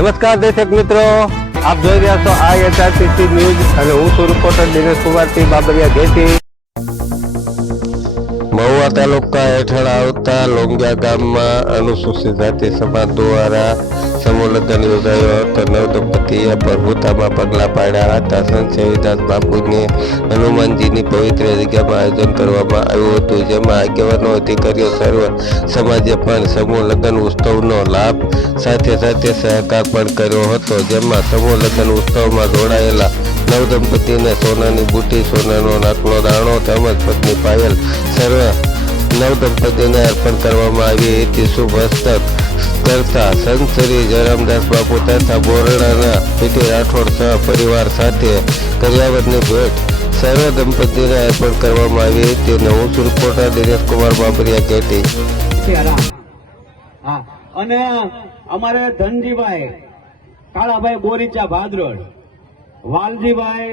નમસ્કાર દર્શક મિત્રો, આપ જોઈ રહ્યા છો IHRTC ન્યૂઝ અને હું છું રિપોર્ટર દિનેશ કુમારસિંહ બાબરિયા ઘેટી। મહુવા તાલુકા હેઠળ આવતા લોંગિયા ગામમાં અનુસૂચિત જાતિ સમાજ દ્વારા સમૂહ લગ્ન યોજાયો હતો। નવદંપતીએ પ્રભુતામાં પગલાં પાડ્યા હતા। સંત સેવીદાસ બાપુની હનુમાનજીની પવિત્ર જગ્યામાં આયોજન કરવામાં આવ્યું હતું, જેમાં આગેવાનો અધિકારીઓ સર્વ સમાજે પણ સમૂહ લગ્ન ઉત્સવનો લાભ સાથે સાથે સહકાર પણ કર્યો હતો। જેમાં સમૂહ લગ્ન ઉત્સવમાં જોડાયેલા નવદંપતીને સોનાની બુટ્ટી, સોનાનો નાકનો દાણો તેમજ પત્ની પાયલ સર્વ નવદંપતીને અર્પણ કરવામાં આવી હતી। શુભ હસ્તક કરતા સંત શ્રી જયરામદાસ બાપુ તથા બોરડાના પીટી રાઠોડ સહ પરિવાર સાથે કર્યાવરની ભેટ સર્વ દંપતીને અર્પણ કરવામાં આવી હતી। અને હું છું રિપોર્ટર દિનેશ કુમાર બાબરિયા ઘેટી। અને અમારે ધનજીભાઈ કાળાભાઈ બોરીચા ભાદરોડ, વાલજીભાઈ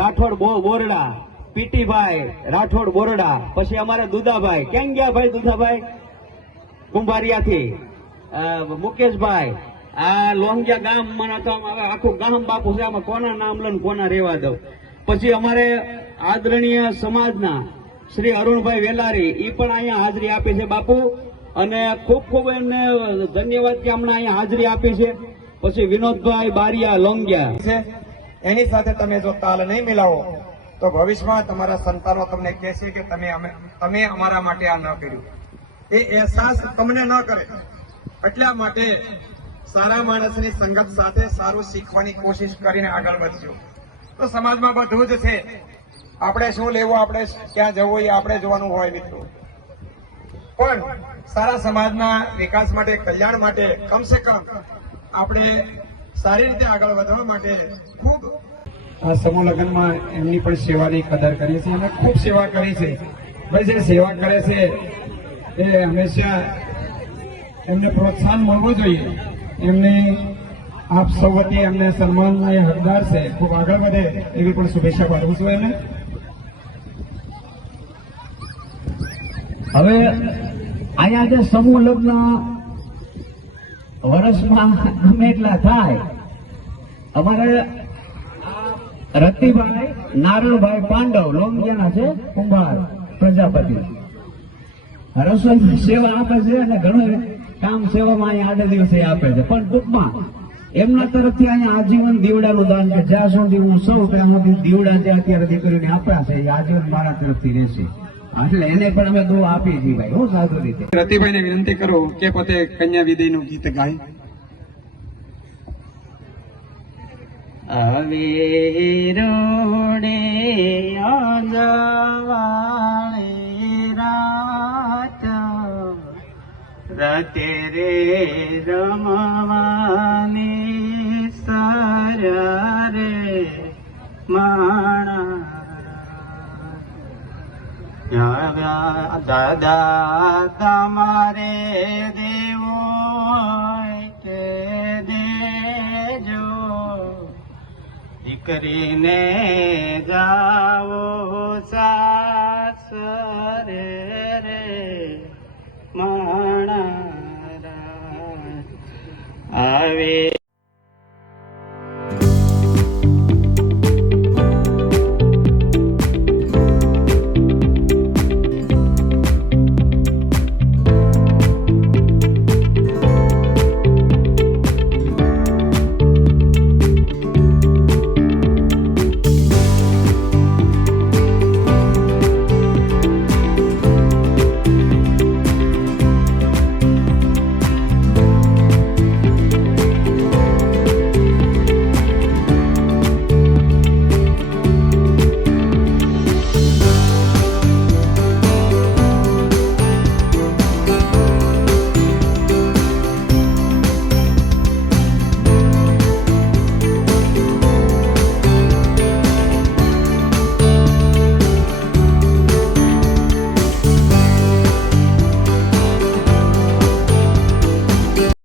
રાઠોડ બોરડા, પીટીભાઈ રાઠોડ બોરડા, પછી અમારે દુધાભાઈ ક્યાં ગયા ભાઈ? દુધાભાઈ કુંભારિયાથી, મુકેશભાઈ આ લોંગિયા ગામ, મને તો આખું ગામ બાપુ છે, આમાં કોના નામ લઈને કોના રેવા દઉં। પછી અમારે આદરણીય સમાજના શ્રી અરુણભાઈ વેલારી એ પણ અહીંયા હાજરી આપી છે બાપુ, અને ખૂબ ખૂબ એમને ધન્યવાદ કે હમણાં અહીંયા હાજરી આપી છે। પછી વિનોદભાઈ બારિયા લોંગિયા છે, એની સાથે તમે જો તાલ નહીં મિલાવો તો ભવિષ્યમાં તમારા સંતાનો તમને કહેશે કે તમે અમારા માટે આ ન કર્યું। એ અહેસાસ તમને ન કરે, એટલા માટે સારા માણસની સંગત સાથે સારું શીખવાની કોશિશ કરીને આગળ વધજો। તો સમાજમાં બધું જ છે, આપણે શું લેવું, આપણે ક્યાં જવું એ આપણે જોવાનું હોય મિત્રો, પણ સારા સમાજના વિકાસ માટે, કલ્યાણ માટે, કમસે કમ આપણે સારી રીતે આગળ વધવા માટે ખૂબ આ સમૂહ લગ્નમાં એમની પણ સેવાની કદર કરી છે અને ખૂબ સેવા કરી છે। ભાઈ જે સેવા કરે છે એ હંમેશા એમને પ્રોત્સાહન મળવું જોઈએ। એમને આપ સૌ વતી એમને સન્માનના એ હકદાર છે, ખૂબ આગળ વધે એવી પણ શુભેચ્છા પાઠવું છું એને। હવે અહીંયા જે સમૂહ લગ્ન વર્ષમાં ગમે એટલા થાય, અમારે રતિભાઈ નારણભાઈ પાંડવ લોંગિયાના છે, કુંભાર પ્રજાપતિ, રસોઈ સેવા આપે છે અને ઘણું કામ સેવામાં અહીંયા આડે દિવસે આપે છે। પણ ટૂંકમાં એમના તરફથી અહીંયા આજીવન દીવડાનું દાન છે, જ્યાં સુધી હું સૌ ત્યાં સુધી દીવડા જે અત્યારે દીકરીને આપ્યા છે એ આજીવન મારા તરફથી રહેશે, એટલે એને પણ અમે દુઆ આપી છીએ ભાઈ, હું સાધુ રીતે। રતિભાઈને વિનંતી કરું કે પોતે કન્યા વિદયનું ગીત ગાય। હવે રોડે આંગવાળે રાત રાતે રે રમવાની સારા રે માણા દાદા તમારે દેવો કે દેજો, દીકરીને જાઓ સાસરે રે માણા આવે